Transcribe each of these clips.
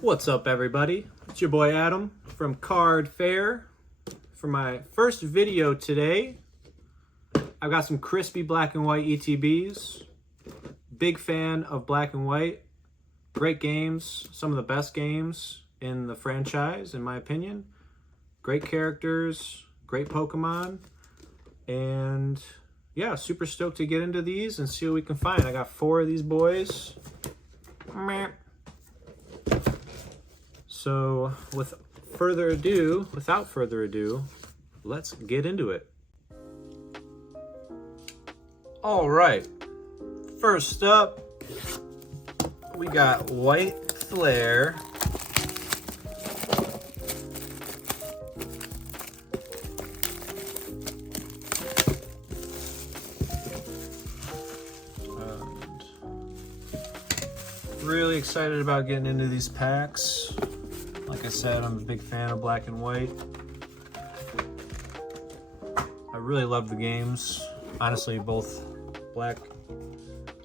What's up, everybody? It's your boy Adam from Card Fair. For my first video today, I've got some crispy black and white ETBs. Big fan of black and white. Great games, some of the best games in the franchise, in my opinion. Great characters, great Pokemon, and yeah, super stoked to get into these and see what we can find. I got 4 of these boys. So without further ado, let's get into it. All right, first up, we got White Flare. And really excited about getting into these packs. Like I said, I'm a big fan of black and white. I really love the games. Honestly, both black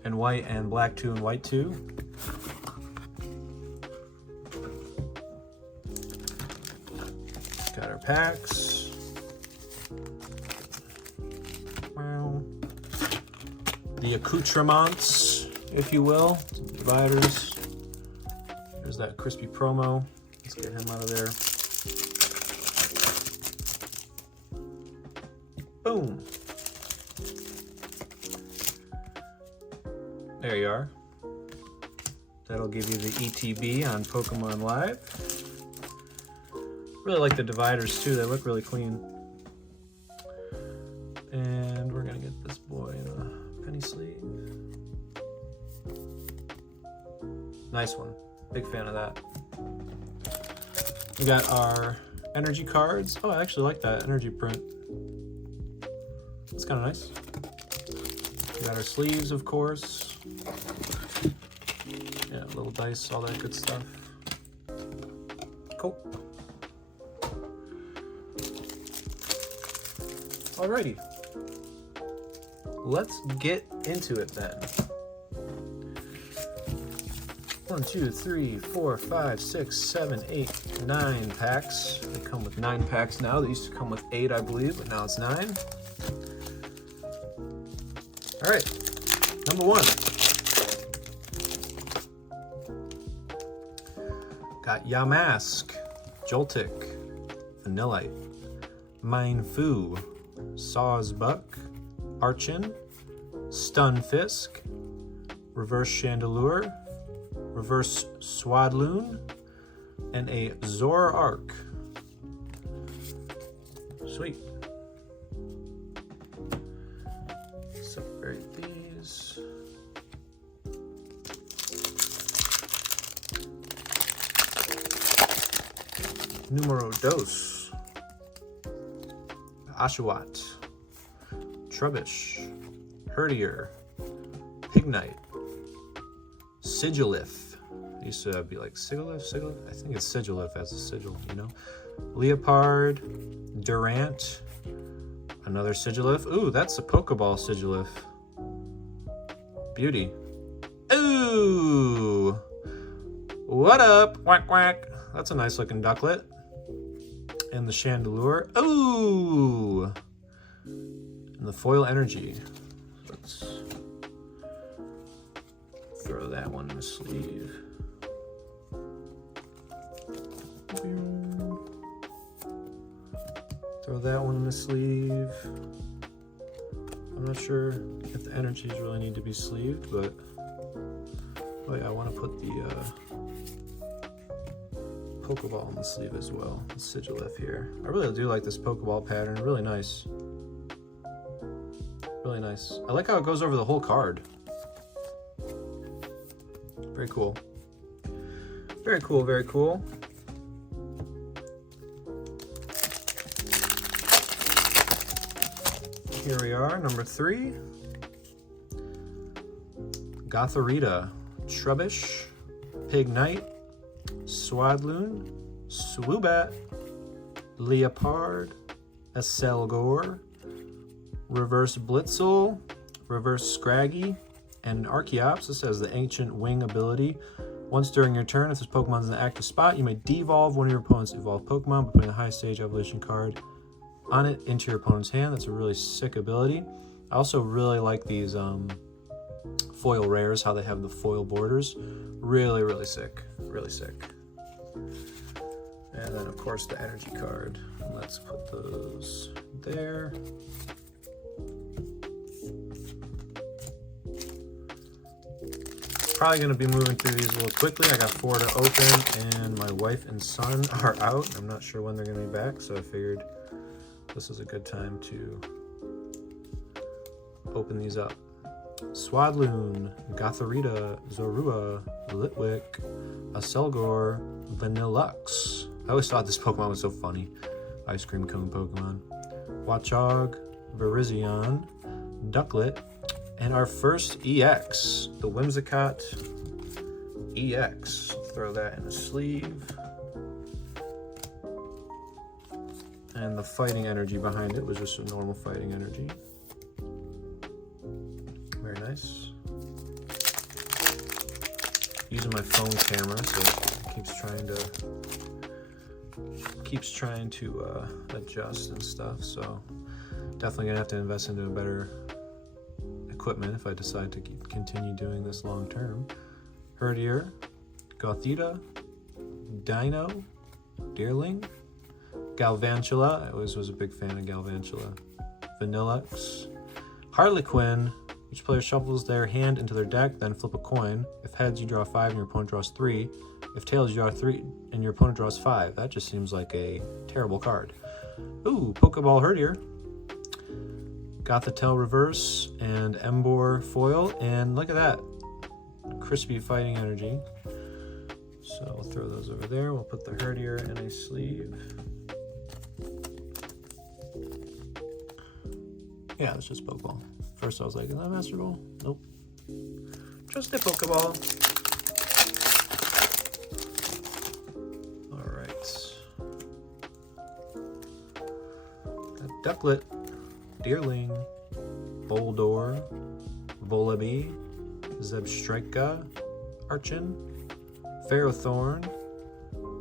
and white and black 2 and white 2. Got our packs. Wow. The accoutrements, if you will, dividers. There's that crispy promo. Let's get him out of there. Boom. There you are. That'll give you the ETB on Pokemon Live. Really like the dividers too, they look really clean. And we're gonna get this boy in a penny sleeve. Nice one, big fan of that. We got our energy cards. Oh, I actually like that energy print. It's kind of nice. We got our sleeves, of course. Yeah, little dice, all that good stuff. Cool. Alrighty. Let's get into it then. 1, 2, 3, 4, 5, 6, 7, 8, 9 packs. They come with 9 packs now. They used to come with 8, I believe, but now it's 9. All right, number 1. Got Yamask, Joltik, Vanillite, Minefu, Sawsbuck, Archon, Stunfisk, Reverse Chandelure, Reverse Swadloon, and a Zoroark. Sweet. Separate these. Numero dos. Oshawott, Trubbish, Herdier, Pignite, Sigilif. It used to be like Sigilif? I think it's Sigilif as a sigil, you know? Leopard, Durant, another Sigilif. Ooh, that's a Pokeball Sigilif. Beauty. Ooh! What up? Quack, quack. That's a nice looking ducklet. And the Chandelure. Ooh! And the foil energy. Let's throw that one in the sleeve. Throw that one in the sleeve. I'm not sure if the energies really need to be sleeved, but oh yeah, I want to put the Pokeball in the sleeve as well. The Sigilif here. I really do like this Pokeball pattern. Really nice. Really nice. I like how it goes over the whole card. Very cool. Very cool, very cool. Here we are, number 3. Gothorita, Trubbish, Pignite, Swadloon, Swoobat, Leopard, Aselgor, Reverse Blitzel, Reverse Scraggy, and Archeops. This has the Ancient Wing ability. Once during your turn, if this Pokemon is in the active spot, you may devolve one of your opponent's evolved Pokemon by putting the highest stage evolution card on it into your opponent's hand. That's a really sick ability. I also really like these foil rares, how they have the foil borders. Really, really sick. Really sick. And then, of course, the energy card. Let's put those there. Probably going to be moving through these a little quickly. I got 4 to open, and my wife and son are out. I'm not sure when they're going to be back, so I figured this is a good time to open these up. Swadloon, Gotharita, Zorua, Litwick, Aselgor, Vanillux. I always thought this Pokemon was so funny. Ice cream cone Pokemon. Watchog, Virizion, Ducklet, and our first EX, the Whimsicott EX. Throw that in a sleeve. And the fighting energy behind it was just a normal fighting energy. Very nice. Using my phone camera, so it keeps trying to adjust and stuff. So definitely gonna have to invest into a better equipment if I decide to continue doing this long term. Herdier, Gothita, Dino, Deerling, Galvantula. I always was a big fan of Galvantula. Vanillux, Harlequin. Each player shuffles their hand into their deck, then flip a coin. If heads, you draw 5 and your opponent draws 3. If tails, you draw 3 and your opponent draws 5. That just seems like a terrible card. Ooh, Pokeball Herdier. Gothitelle reverse and Emboar foil. And look at that. Crispy fighting energy. So we'll throw those over there. We'll put the Herdier in a sleeve. Yeah, it's just Pokeball. First I was like, is that a Master Ball? Nope. Just a Pokeball. Alright. Got Ducklet, Deerling, Boldore, Volibee, Zebstrika, Archon, Ferrothorn,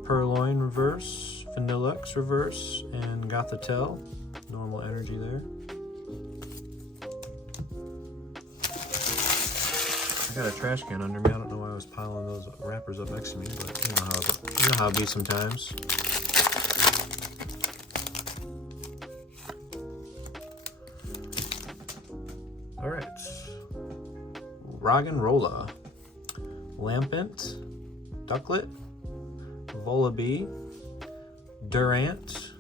Purloin reverse, Vanillux reverse, and Gothitelle. Normal energy there. I got a trash can under me. I don't know why I was piling those wrappers up next to me, but you know how it be sometimes. All right. Roggenrola, Lampent, Ducklet, Volibee, Durant,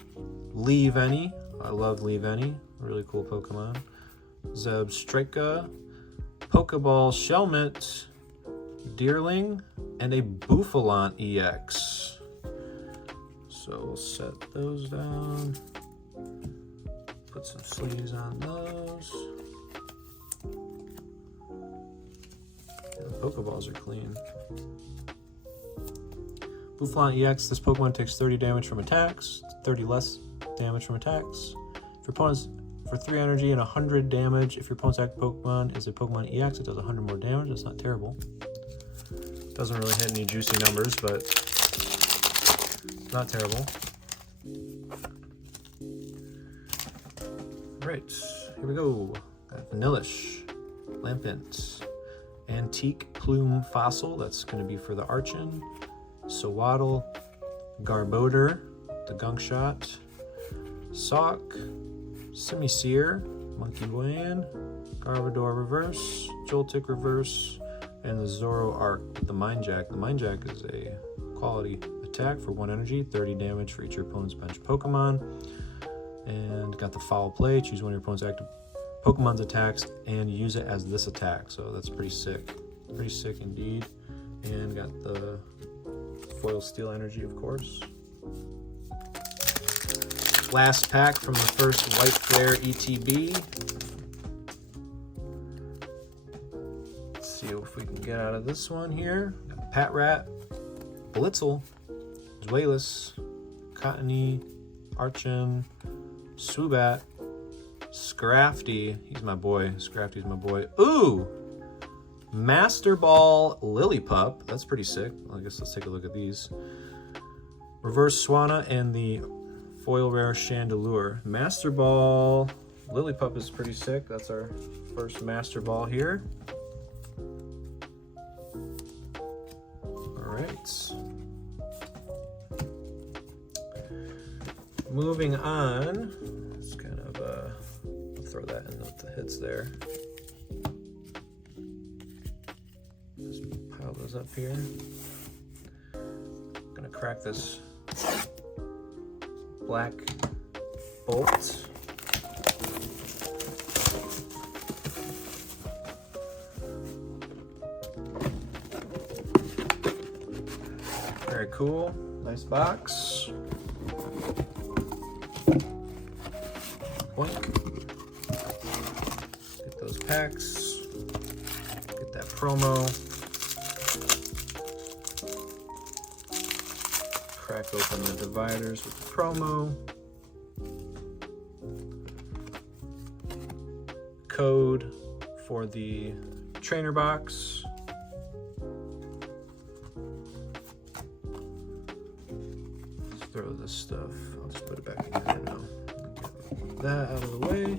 Leavenny. I love Leavenny. Really cool Pokemon. Zebstrika, Pokeball Shelmet, Deerling, and a Bouffalant EX. So we'll set those down. Put some sleeves on those. And the Pokeballs are clean. Bouffalant EX, this Pokemon takes 30 damage from attacks, 30 less damage from attacks. If your opponent's for 3 energy and 100 damage. If your opponent's active Pokemon is a Pokemon EX, it does 100 more damage. That's not terrible. Doesn't really hit any juicy numbers, but not terrible. Right, here we go. Got Vanillish, Lampent, Antique Plume Fossil. That's going to be for the Archon. Sawaddle, Garbodor, the Gunk Shot, Sock, Simisear, Monkey Wan, Garbodor reverse, Joltik reverse, and the Zoro Arc with the Mind Jack. The Mind Jack is a quality attack for 1 energy, 30 damage for each of your opponent's bench Pokemon. And got the Foul Play, choose one of your opponent's active Pokemon's attacks and use it as this attack. So that's pretty sick. Pretty sick indeed. And got the Foil Steel Energy, of course. Last pack from the first White Flare ETB. Let's see if we can get out of this one here. Got Patrat, Blitzel, Zweilous, Cottony, Archon, Swoobat, Scrafty. He's my boy. Scrafty's my boy. Ooh! Master Ball Lillipup. That's pretty sick. Well, I guess let's take a look at these. Reverse Swanna and the foil rare Chandelure. Master Ball Lillipup is pretty sick. That's our first Master Ball here. All right. Moving on. Let's kind of throw that in with the hits there. Just pile those up here. I'm gonna crack this black bolt. Very cool. Nice box. Boink. Get those packs. Get that promo. Crack open the dividers with the promo. Code for the trainer box. Let's throw this stuff. I'll just put it back in here now. Get that out of the way.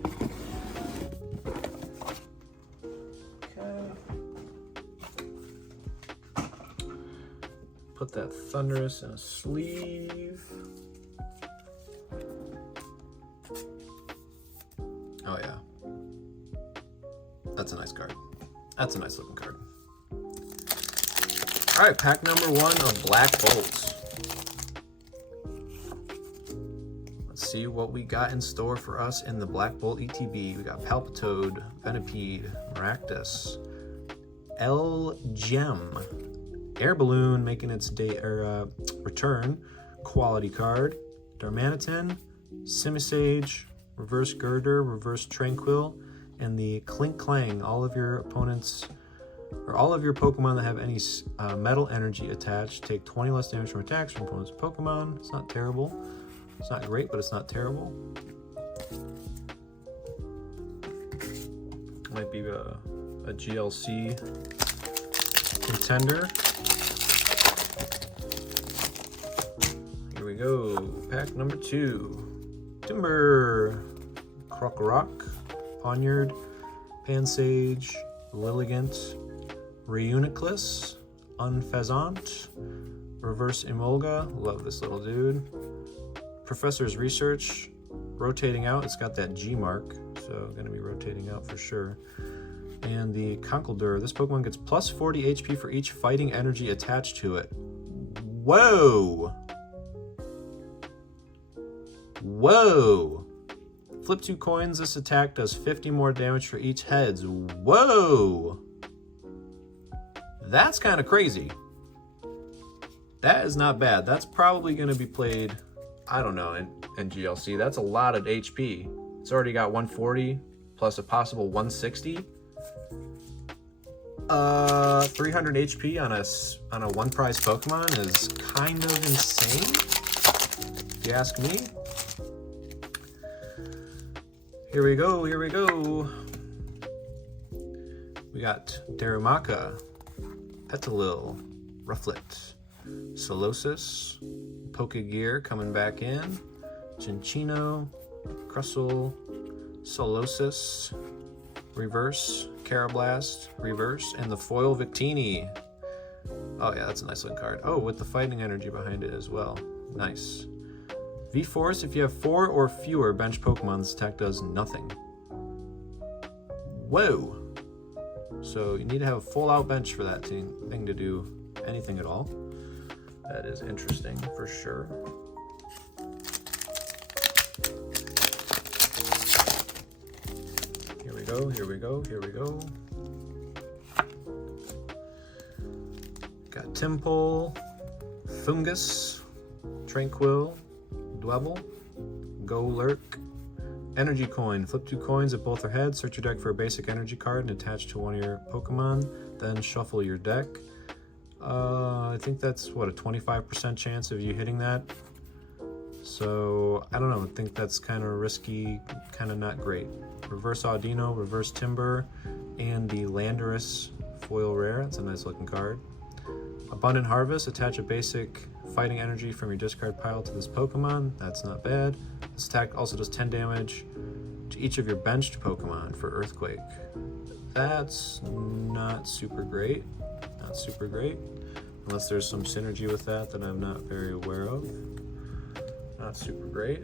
Put that Thunderous in a sleeve. Oh yeah. That's a nice card. That's a nice looking card. All right, pack number 1 of Black Bolts. Let's see what we got in store for us in the Black Bolt ETB. We got Palpitoad, Venipede, Maractus, Gem, Air Balloon making its return, quality card, Darmanitan, Simisage, Reverse Girder, Reverse Tranquil, and the Clink Clang. All of your opponents, or all of your Pokemon that have any metal energy attached, take 20 less damage from attacks from opponent's Pokemon. It's not terrible. It's not great, but it's not terrible. Might be a GLC contender. Here we go. Pack number 2. Timber, Krokorok, Poniard, Pansage, Lilligant, Reuniclus, Unfezant, Reverse Emolga. Love this little dude. Professor's Research, rotating out. It's got that G mark, so going to be rotating out for sure. And the Conkeldurr. This Pokemon gets plus 40 HP for each fighting energy attached to it. Whoa! Whoa! Flip 2 coins. This attack does 50 more damage for each heads. Whoa! That's kind of crazy. That is not bad. That's probably going to be played, I don't know, in GLC. That's a lot of HP. It's already got 140 plus a possible 160. 300 HP on a one prize Pokemon is kind of insane, if you ask me. Here we go, here we go. We got Darumaka, Petilil, Rufflet, Solosis, Pokegear coming back in, Cinccino, Crustle, Solosis, reverse, Carablast, reverse, and the foil Victini. Oh yeah, that's a nice looking card. Oh, with the fighting energy behind it as well. Nice. V-Force, if you have 4 or fewer bench Pokemon, this attack does nothing. Whoa! So you need to have a full out bench for that thing to do anything at all. That is interesting for sure. Here we go, here we go, here we go. Got Timpole, Fungus, Tranquil, Dwebble, Golurk, Energy Coin. Flip 2 coins at both their heads, search your deck for a basic energy card and attach to one of your Pokemon, then shuffle your deck. I think that's, what, a 25% chance of you hitting that? So, I don't know, I think that's kind of risky, kind of not great. Reverse Audino, Reverse Timber, and the Landorus foil rare. That's a nice looking card. Abundant Harvest, attach a basic fighting energy from your discard pile to this Pokemon. That's not bad. This attack also does 10 damage to each of your benched Pokemon for Earthquake. That's not super great. Not super great. Unless there's some synergy with that that I'm not very aware of. Not super great.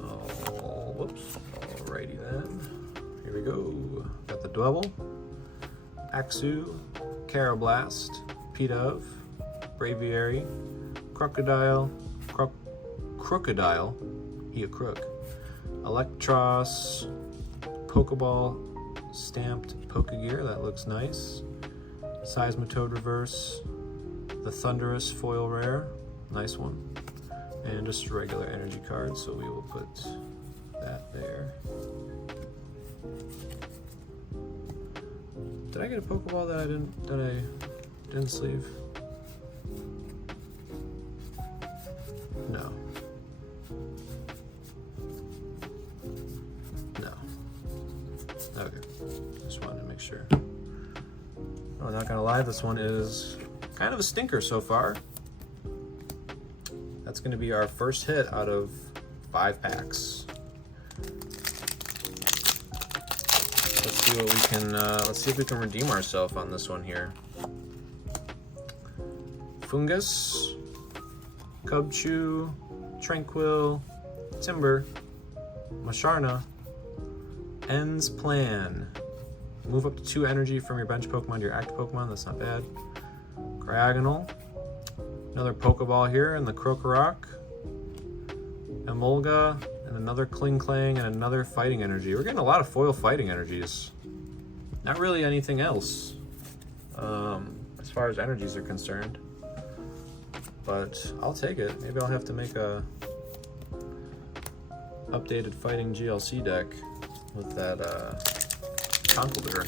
Oh, whoops. Alrighty then. Here we go. Got the Dwebble, Axew, Carablast, Pidove, Braviary, Crocodile, Crocodile, he a crook, Electros, Pokeball, stamped Pokegear, that looks nice, Seismitoad Reverse, the Thunderous foil rare, nice one, and just a regular energy card, so we will put that there. Did I get a Pokeball that I didn't sleeve? No. No. Okay. Just wanted to make sure. Oh, not gonna lie, this one is kind of a stinker so far. That's gonna be our first hit out of 5 packs. Let's see what we can. Let's see if we can redeem ourselves on this one here. Fungus, Cubchoo, Tranquil, Timber, Masharna, End's Plan. Move up to 2 energy from your bench Pokemon to your active Pokemon. That's not bad. Cryogonal. Another Pokeball here, and the Krokorok. Emolga, and another Kling-Klang, and another Fighting Energy. We're getting a lot of foil Fighting Energies. Not really anything else, as far as energies are concerned. But I'll take it. Maybe I'll have to make a updated Fighting GLC deck with that Conkeldurr.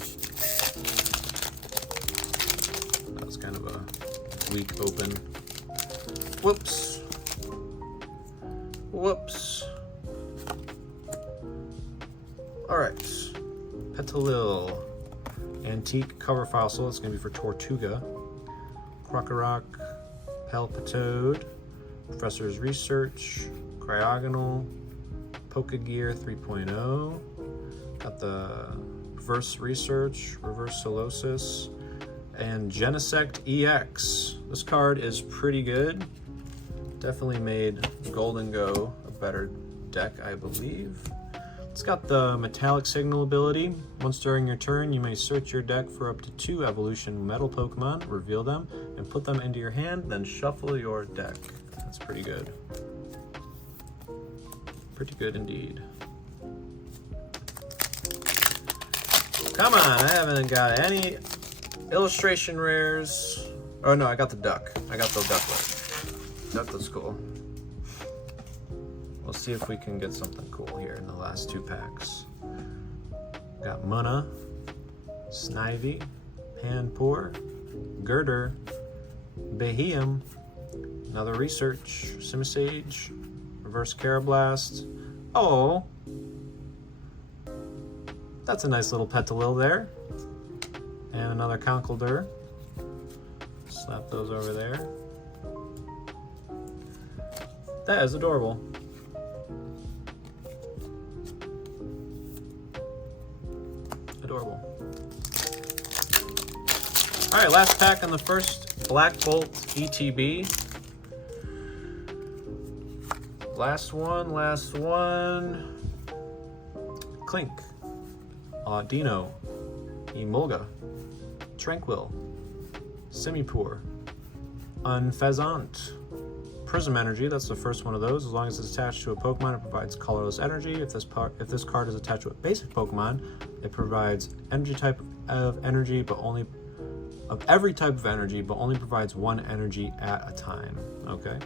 That was kind of a weak open. Whoops. Whoops. Alright. Petalil. Antique cover file, so it's going to be for Tortuga. Krokorok. Palpitoad. Professor's Research. Cryogonal. Pokegear 3.0. Got the Reverse Research, Reverse Solosis, and Genesect EX. This card is pretty good. Definitely made Golden Go a better deck, I believe. It's got the Metallic Signal ability. Once during your turn, you may search your deck for up to 2 Evolution Metal Pokemon, reveal them, and put them into your hand, then shuffle your deck. That's pretty good. Pretty good indeed. Come on, I haven't got any illustration rares. Oh no, I got the duck. I got the ducklet. Duck looks cool. We'll see if we can get something cool here in the last 2 packs. Got Munna, Snivy, Panpour, Girder, Beheeyem, another Research, Simisage, Reverse Carablast. Oh, that's a nice little Petalil there. And another Conkeldurr. Slap those over there. That is adorable. Adorable. All right, last pack on the first Black Bolt ETB. Last one. Clink. Dino. Emolga. Tranquil. Simipour. Unfezant. Prism Energy, that's the first one of those. As long as it's attached to a Pokemon, it provides colorless energy. If this card is attached to a basic Pokemon, it provides energy type of energy, but only of every type of energy, but only provides 1 energy at a time. Okay.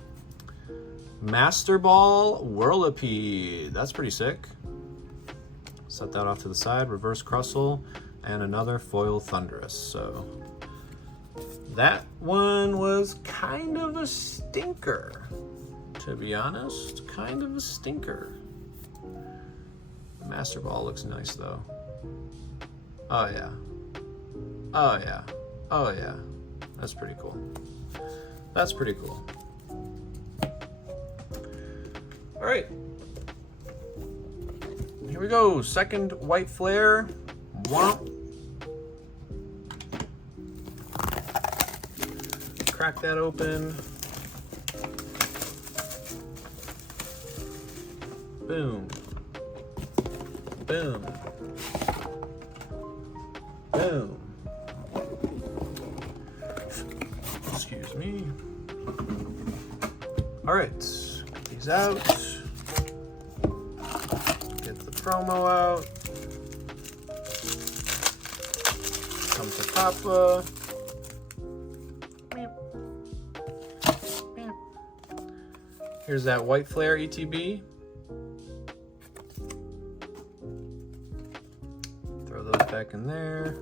Master Ball Whirlipede. That's pretty sick. Set that off to the side. Reverse Crustle and another foil Thunderous. So that one was kind of a stinker, to be honest. Kind of a stinker. Master Ball looks nice though. Oh yeah. Oh yeah. Oh yeah. That's pretty cool. That's pretty cool. All right. Here we go. Second White Flare. Womp. Crack that open. Boom. Boom. Boom. Excuse me. All right, get these out. Get the promo out. Come to Papa. Here's that White Flare ETB. Throw those back in there.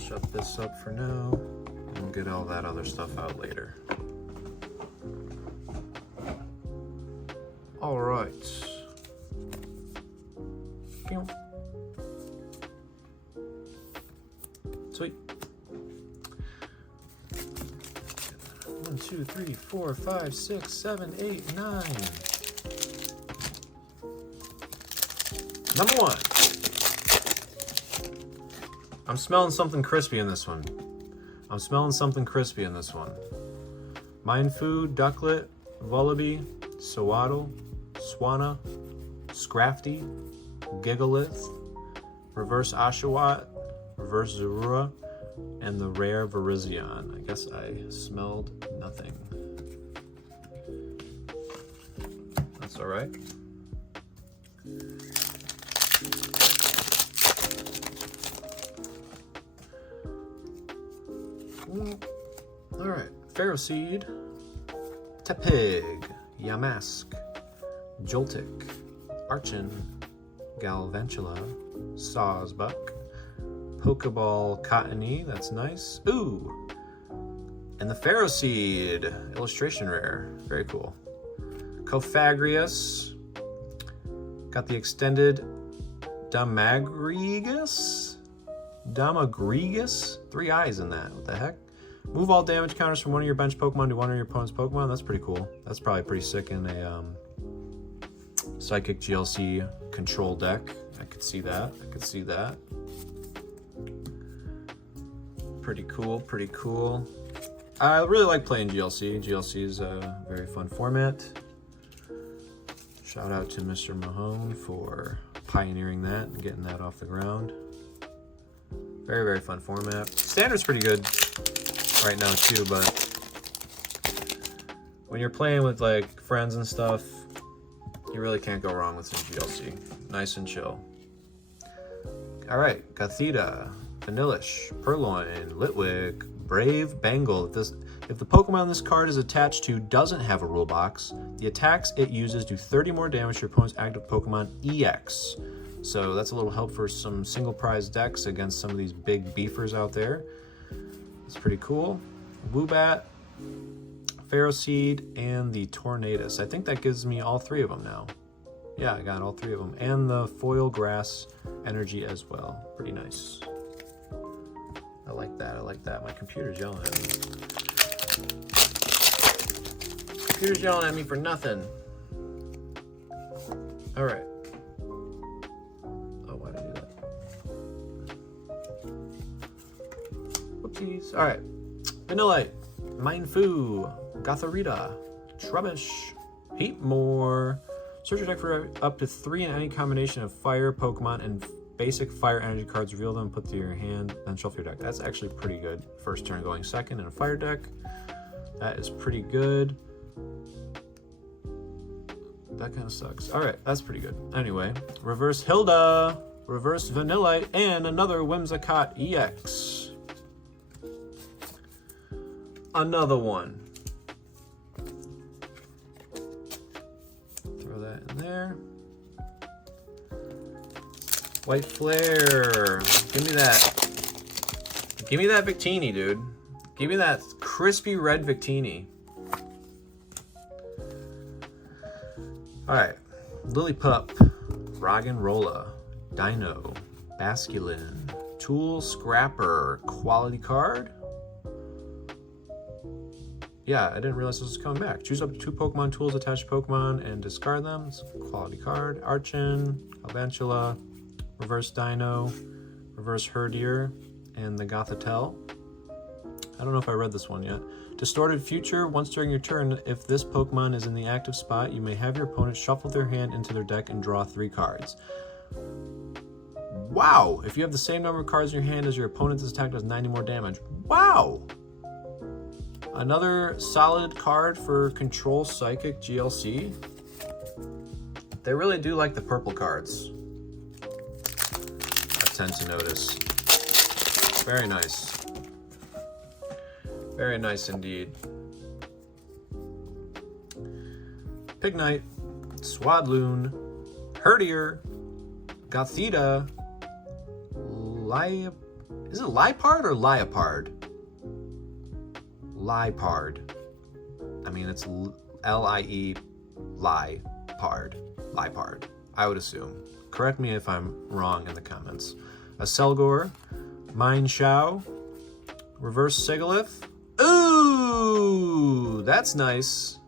Shut this up for now. And we'll get all that other stuff out later. All right. Sweet. 1, 2, 3, 4, 5, 6, 7, 8, 9. Number 1. I'm smelling something crispy in this one. I'm smelling something crispy in this one. Mind Food, Ducklet, Vullaby, Sawaddle, Swanna, Scrafty, Gigalith, Reverse Oshawott, Reverse Zorua, and the rare Virizion. I guess I smelled nothing. That's all right. All right, Ferroseed, Tepig, Yamask, Joltik, Archon, Galvantula, Sawsbuck, Pokeball Cottony, that's nice. Ooh, and the Ferroseed, illustration rare, very cool. Cofagrius, got the extended Damagrigus, 3 eyes in that, what the heck? Move all damage counters from one of your bench Pokemon to one of your opponent's Pokemon. That's pretty cool. That's probably pretty sick in a Psychic GLC control deck. I could see that. I could see that. Pretty cool, pretty cool. I really like playing GLC. GLC is a very fun format. Shout out to Mr. Mahone for pioneering that and getting that off the ground. Very, very fun format. Standard's pretty good right now too, but when you're playing with like friends and stuff, you really can't go wrong with some GLC. Nice and chill. All right, Gothita, Vanillish, Purloin, Litwick, Brave, Bengal. If the Pokemon on this card is attached to doesn't have a rule box, the attacks it uses do 30 more damage to your opponent's active Pokemon EX. So that's a little help for some single prize decks against some of these big beefers out there. It's pretty cool. Woobat, Ferroseed, and the Tornadus. I think that gives me all 3 of them now. Yeah, I got all 3 of them. And the Foil Grass Energy as well. Pretty nice. I like that, I like that. My computer's yelling at me. Computer's yelling at me for nothing. All right. Oh, why did I do that? Whoopsies. All right. Vanillite, Mindfu, Gotharita, Trubbish, Heatmore. Search your deck for up to 3 in any combination of fire Pokemon and basic fire energy cards. Reveal them, put to your hand, then shuffle your deck. That's actually pretty good. First turn going second in a fire deck. That is pretty good. That kind of sucks. All right, that's pretty good. Anyway, Reverse Hilda, Reverse Vanillite, and another Whimsicott EX. Another one. Throw that in there. White Flare. Give me that. Give me that Victini, dude. Give me that crispy red Victini. All right. Lillipup, Roggenrola, Dino, Basculin, Tool Scrapper, quality card. Yeah, I didn't realize this was coming back. Choose up to 2 Pokemon tools attached to Pokemon and discard them. It's a quality card. Archin, Galvantula, Reverse Dino, Reverse Herdier, and the Gothitelle. I don't know if I read this one yet. Distorted Future. Once during your turn, if this Pokemon is in the active spot, you may have your opponent shuffle their hand into their deck and draw 3 cards. Wow! If you have the same number of cards in your hand as your opponent, this attack does 90 more damage. Wow! Another solid card for Control Psychic GLC. They really do like the purple cards, I tend to notice. Very nice. Very nice indeed. Pignite, Swadloon, Herdier, Gothita, is it Liepard or Liepard? Liepard. I mean, it's L-I-E, Liepard. Liepard, I would assume. Correct me if I'm wrong in the comments. A Selgor, Mineshao, Reverse Sigilyph. Ooh, that's nice.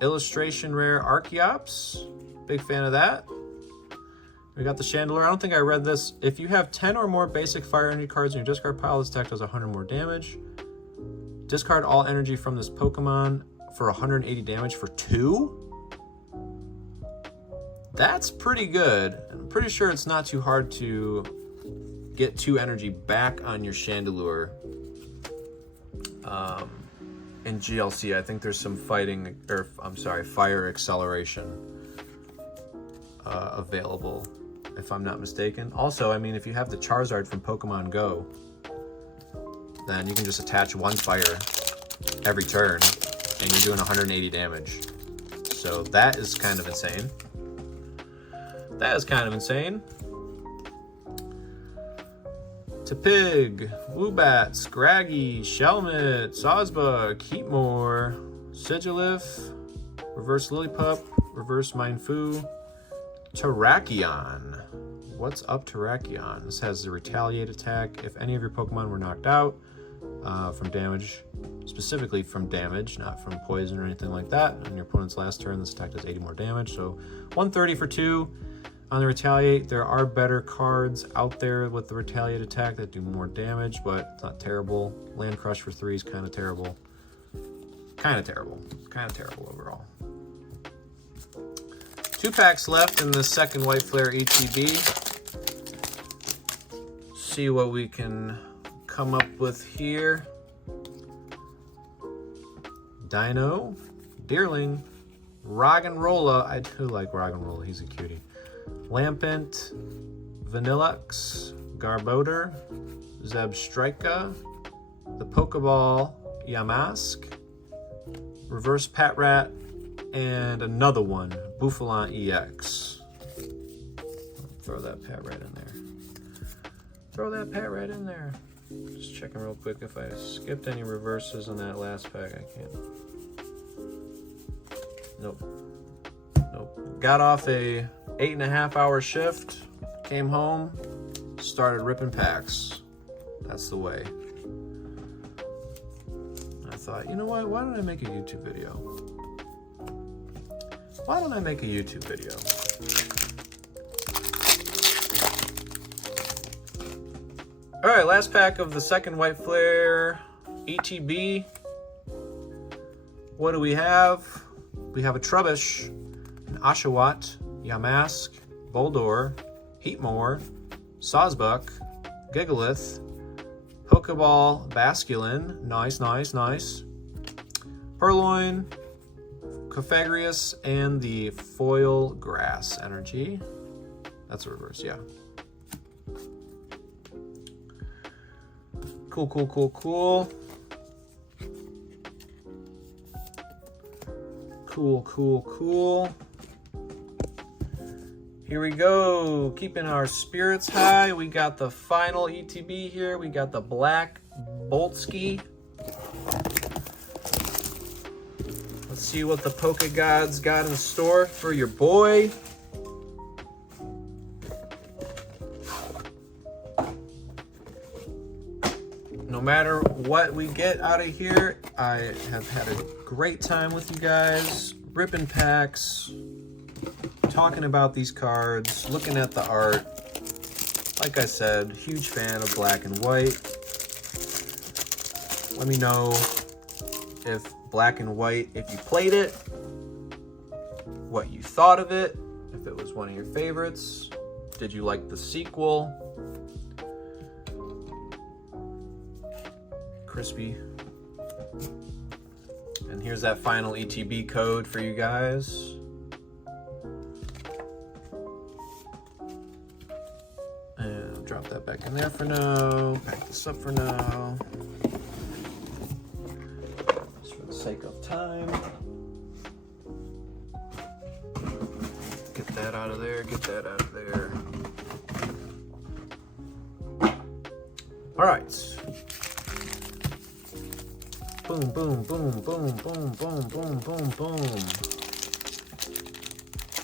Illustration Rare Archeops. Big fan of that. We got the Chandelure. I don't think I read this. If you have 10 or more basic fire energy cards in your discard pile, this attack does 100 more damage. Discard all energy from this Pokemon for 180 damage for 2? That's pretty good. I'm pretty sure it's not too hard to get 2 energy back on your Chandelure. In GLC, I think there's some fire acceleration available, if I'm not mistaken. Also, I mean, if you have the Charizard from Pokemon Go, then you can just attach 1 fire every turn, and you're doing 180 damage. So that is kind of insane. That is kind of insane. Tepig, Woobat, Scraggy, Shelmet, Sawsbuck, Heatmore, Sigilyph, Reverse Lillipup, Reverse Mindfu, Terrakion. What's up, Terrakion? This has the Retaliate attack. If any of your Pokemon were knocked out from damage, specifically from damage, not from poison or anything like that, on your opponent's last turn, this attack does 80 more damage. So 130 for 2. On the Retaliate, there are better cards out there with the Retaliate attack that do more damage, but it's not terrible. Land Crush for 3 is kind of terrible. Kind of terrible. Kind of terrible overall. 2 packs left in the second White Flare ETB. See what we can come up with here. Dino, Deerling, Roggenrola. I do like Roggenrola, he's a cutie. Lampent, Vanillux, Garbodor, Zebstrika, the Pokeball, Yamask, Reverse Patrat, and another one, Bouffalon EX. Throw that Patrat in there. Throw that Patrat in there. Just checking real quick if I skipped any reverses in that last pack. I can't. Nope. Nope. Got off a 8.5 hour shift, came home, started ripping packs. That's the way. I thought, you know what, why don't I make a YouTube video? Why don't I make a YouTube video? All right, last pack of the second White Flare ETB. What do we have? We have a Trubbish, an Oshawott, Yamask, Boldore, Heatmore, Sawsbuck, Gigalith, Pokeball, Basculin, nice, nice, nice, Purloin, Cofagrius, and the Foil Grass Energy. That's a reverse, yeah. Cool, cool, cool, cool. Cool, cool, cool. Here we go, keeping our spirits high. We got the final ETB here. We got the Black Boltski. Let's see what the Poke Gods got in store for your boy. No matter what we get out of here, I have had a great time with you guys, ripping packs, talking about these cards, looking at the art. Like I said, huge fan of black and white. Let me know if black and white, if you played it, what you thought of it, if it was one of your favorites. Did you like the sequel? Crispy. And here's that final ETB code for you guys. And I'll drop that back in there for now. Pack this up for now. Just for the sake of time. Get that out of there, get that out of there. All right. Boom, boom, boom, boom, boom, boom, boom, boom, boom.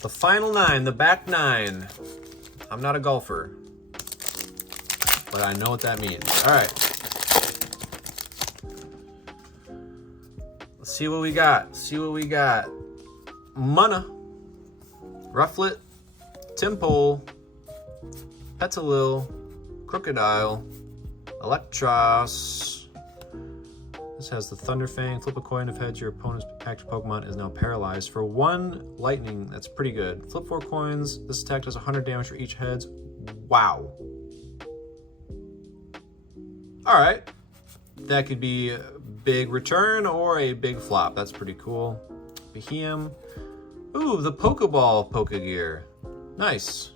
The final 9, the back 9. I'm not a golfer, but I know what that means. All right. Let's see what we got. See what we got. Mana, Rufflet, Timpole, Petalil, Crocodile, Electros. This has the Thunder Fang. Flip a coin. If heads, your opponent's active Pokemon is now paralyzed. For 1 lightning, that's pretty good. Flip 4 coins. This attack does 100 damage for each heads. Wow. All right. That could be a big return or a big flop. That's pretty cool. Behem. Ooh, the Pokeball Pokegear. Nice.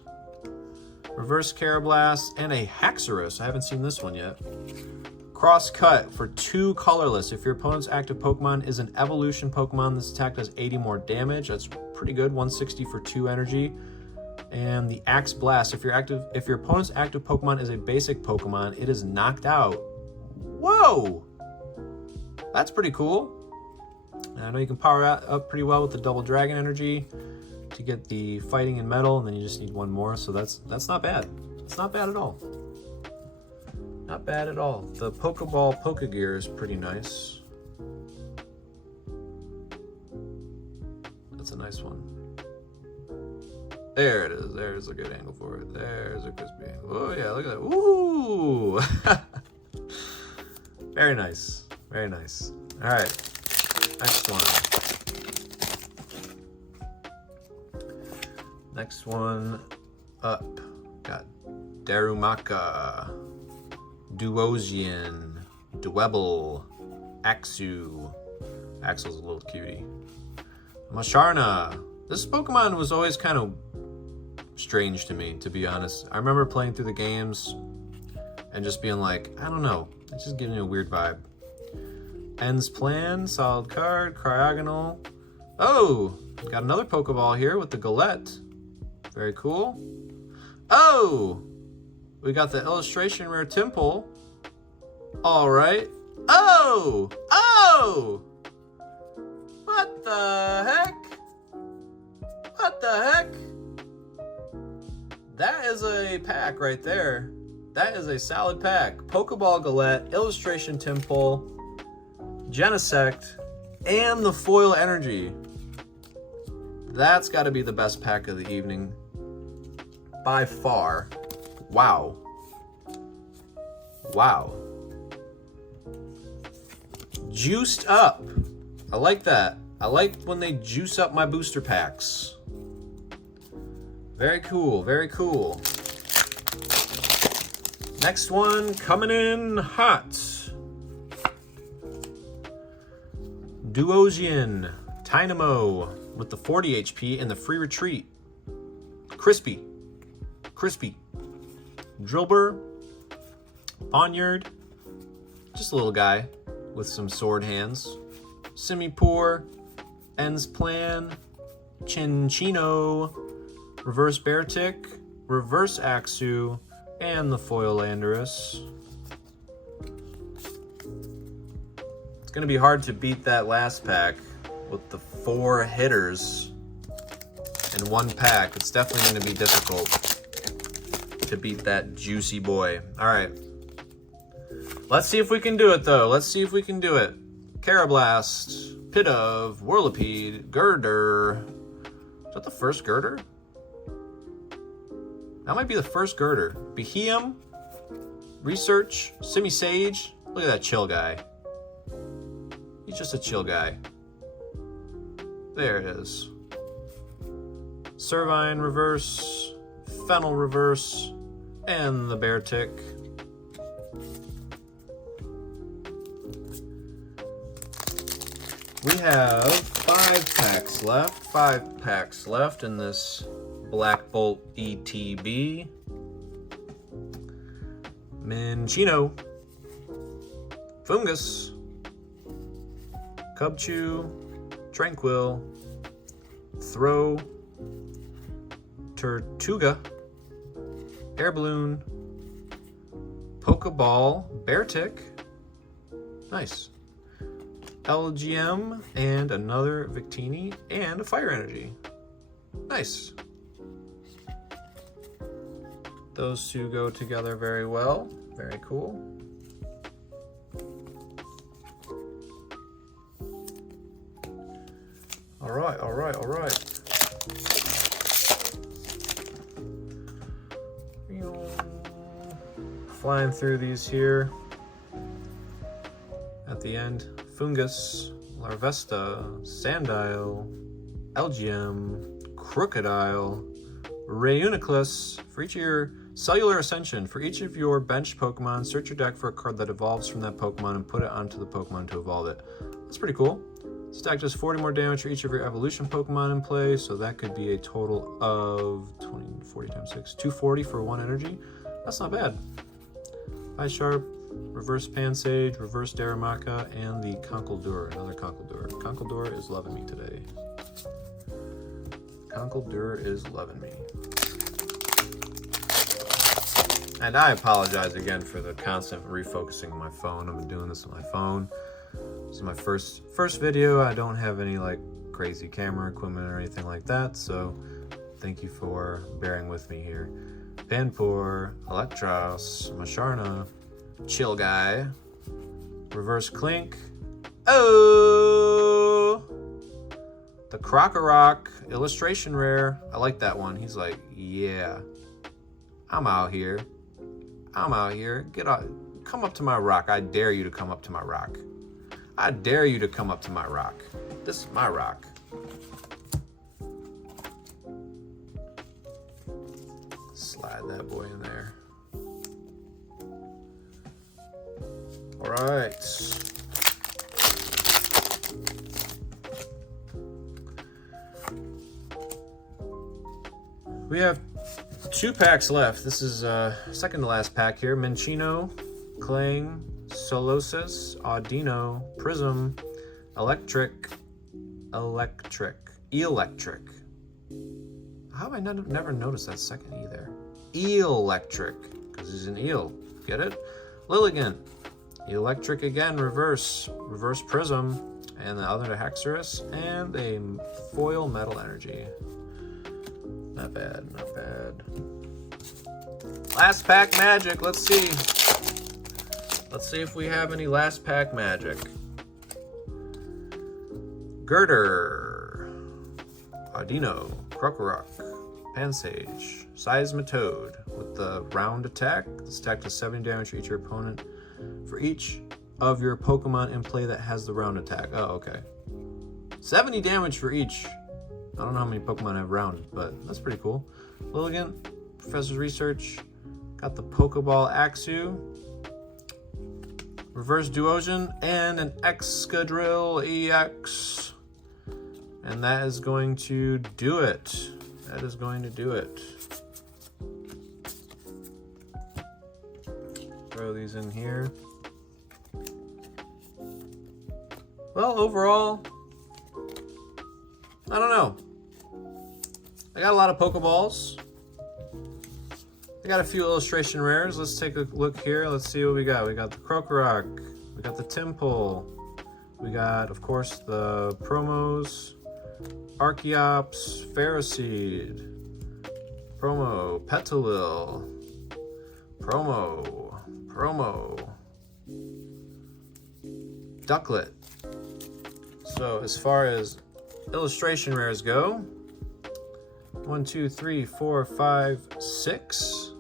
Reverse Carablast and a Haxorus. I haven't seen this one yet. Cross Cut for 2 colorless. If your opponent's active Pokemon is an evolution Pokemon, this attack does 80 more damage. That's pretty good. 160 for 2 energy. And the Axe Blast. If your opponent's active Pokemon is a basic Pokemon, it is knocked out. Whoa! That's pretty cool. And I know you can power up pretty well with the double dragon energy to get the fighting and metal, and then you just need 1 more. So that's not bad. It's not bad at all. Not bad at all. The Pokeball Pokegear is pretty nice. That's a nice one. There it is. There's a good angle for it. There's a crispy angle. Oh yeah, look at that. Ooh! Very nice. Very nice. All right. Next one. Next one up. Got Darumaka, Duosian, Dwebble, Axew. Axel's a little cutie. Masharna. This Pokemon was always kind of strange to me, to be honest. I remember playing through the games and just being like, I don't know. It's just giving me a weird vibe. Ends Plan, solid card, Cryogonal. Oh, got another Pokeball here with the Galette. Very cool. Oh, we got the illustration rare Timpole. All right. Oh, oh, what the heck? What the heck? That is a pack right there. That is a solid pack. Pokeball Galette, illustration Timpole, Genesect, and the foil energy. That's got to be the best pack of the evening by far. Wow. Wow. Juiced up. I like that. I like when they juice up my booster packs. Very cool. Very cool. Next one coming in hot. Duosian, Tynamo with the 40 HP and the free retreat. Crispy. Drillbur, Ponyard, just a little guy with some sword hands. Simipour, Ends Plan, Chinchino, Reverse Beartic, Reverse Axew, and the foil Landorus. It's gonna be hard to beat that last pack with the 4 hitters in one pack. It's definitely going to be difficult to beat that juicy boy. All right. Let's see if we can do it, though. Let's see if we can do it. Carablast, Pit of, Whirlipede, Girder. Is that the first Girder? That might be the first Girder. Behemoth, Research, Semi-Sage. Look at that chill guy. He's just a chill guy. There it is. Servine reverse, Fennel reverse, and the Bear Tick. We have 5 packs left. 5 packs left in this Black Bolt ETB. Minchino, Fungus, Cubchoo, Tranquil, Throw, Tortuga, Air Balloon, Pokeball, Beartick, nice, LGM, and another Victini, and a Fire Energy, nice. Those two go together very well, very cool. All right, all right, all right. Flying through these here. At the end, Fungus, Larvesta, Sandile, LGM, Crocodile, Reuniclus. For each of your Cellular Ascension, for each of your benched Pokemon, search your deck for a card that evolves from that Pokemon and put it onto the Pokemon to evolve it. That's pretty cool. This deck does 40 more damage for each of your evolution Pokemon in play, so that could be a total of 40 times 6, 240 for 1 energy. That's not bad. Sharp, Reverse Pansage, Reverse Darumaka, and the Conkeldurr, another Conkeldurr. Conkeldurr is loving me today. Conkeldurr is loving me. And I apologize again for the constant refocusing on my phone. I've been doing this on my phone. This is my first video. I don't have any like crazy camera equipment or anything like that, so thank you for bearing with me here. Panpour, Electros, Masharna, Chill Guy, Reverse Clink, oh! The Crocorock, Illustration Rare. I like that one. He's like, yeah, I'm out here. I'm out here. Get out. Come up to my rock. I dare you to come up to my rock. I dare you to come up to my rock. This is my rock. Slide that boy in there. All right. We have 2 packs left. This is second to last pack here. Minchino, Clang, Solosis, Audino, Prism, Electric. How have I never noticed that second E there? Electric, because he's an eel. Get it? Lilligant. Electric again, reverse Prism, and the other Haxorus, and a foil Metal Energy. Not bad, not bad. Last pack magic, let's see. Let's see if we have any last pack magic. Girder, Audino, Crocorock, Pansage, Seismitoad with the round attack. This attack does 70 damage for each of your opponent. For each of your Pokemon in play that has the round attack. Oh, okay. 70 damage for each. I don't know how many Pokemon have round, but that's pretty cool. Lilligant, Professor's Research, got the Pokeball Axew, Reverse Duosion, and an Excadrill EX. And that is going to do it. That is going to do it. Throw these in here. Well, overall, I don't know. I got a lot of Pokeballs. I got a few illustration rares. Let's take a look here. Let's see what we got. We got the Crocorock. We got the Timple. We got, of course, the promos, Archeops, Ferroseed, promo, Petalil, promo, Ducklet. So as far as illustration rares go, 1, 2, 3, 4, 5, 6.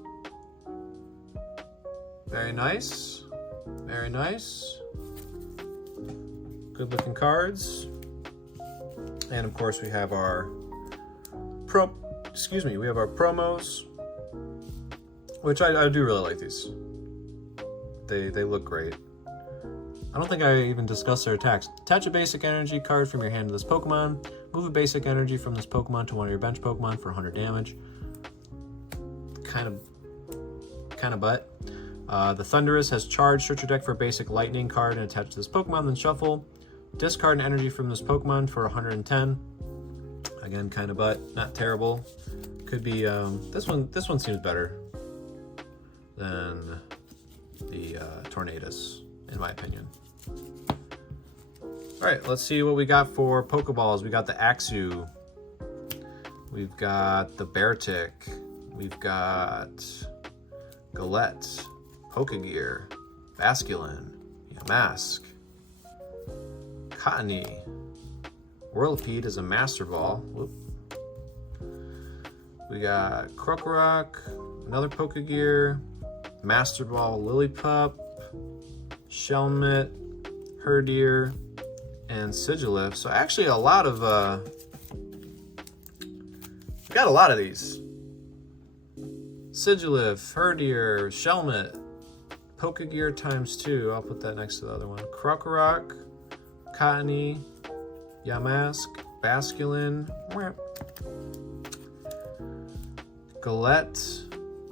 Very nice. Very nice. Good looking cards. And of course we have our promos, which I do really like these. They look great. I don't think I even discussed their attacks. Attach a basic energy card from your hand to this Pokemon. Move a basic energy from this Pokemon to one of your bench Pokemon for 100 damage. Kind of butt. The Thundurus has charged. Search your deck for a basic lightning card and attach to this Pokemon, then shuffle. Discard an energy from this Pokemon for 110. Again, kind of butt. Not terrible. Could be this one seems better than the Tornadus, in my opinion. All right, let's see what we got for Pokeballs. We got the Axew. We've got the Beartic. We've got Galette, Pokegear, Basculin, Mask, Cottony. Whirlipede is a Master Ball. Whoop. We got Krokorok, another Pokegear, Master Ball, Lillipup, Shelmet, Herdier, and Sigilyph. So actually a lot of got a lot of these. Sigilyph, Herdier, Shelmet, Pokegear ×2. I'll put that next to the other one. Krokorok, Cottony, Yamask, Basculin, Galette,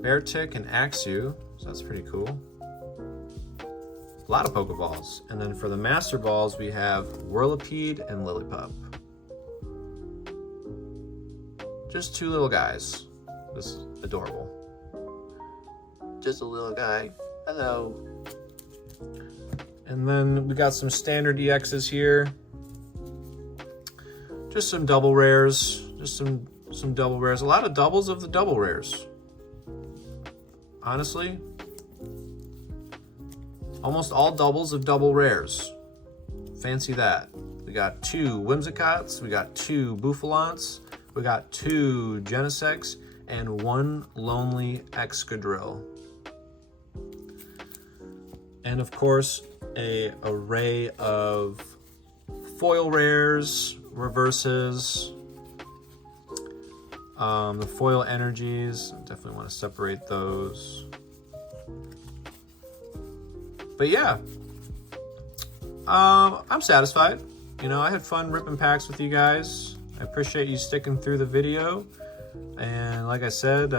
Beartic, and Axew. So that's pretty cool. A lot of Pokeballs. And then for the Master Balls, we have Whirlipede and Lillipup. Just two little guys. Just adorable. Just a little guy. Hello. And then we got some standard EXs here. Just some double rares. Just some double rares. A lot of doubles of the double rares. Honestly. Almost all doubles of double rares. Fancy that. We got 2 Whimsicots. We got 2 Bouffalants. We got 2 Genesects. And 1 Lonely Excadrill. And of course, an array of foil rares, reverses, the foil energies. Definitely want to separate those. But yeah, I'm satisfied. You know, I had fun ripping packs with you guys. I appreciate you sticking through the video. And like I said,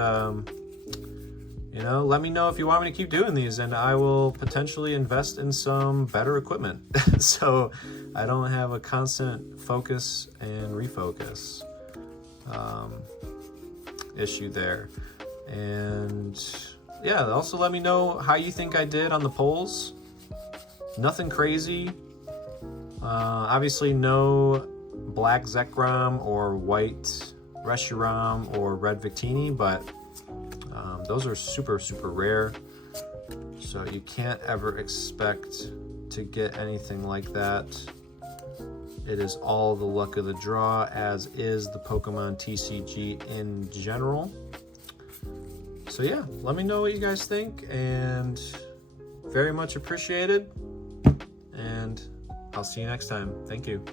you know, let me know if you want me to keep doing these, and I will potentially invest in some better equipment so I don't have a constant focus and refocus issue there. And yeah, also let me know how you think I did on the polls. Nothing crazy. Obviously no black Zekrom or white Reshiram or red Victini, but those are super rare, so you can't ever expect to get anything like that. It is all the luck of the draw, as is the Pokemon TCG in general. So yeah, let me know what you guys think, and very much appreciated, and I'll see you next time. Thank you.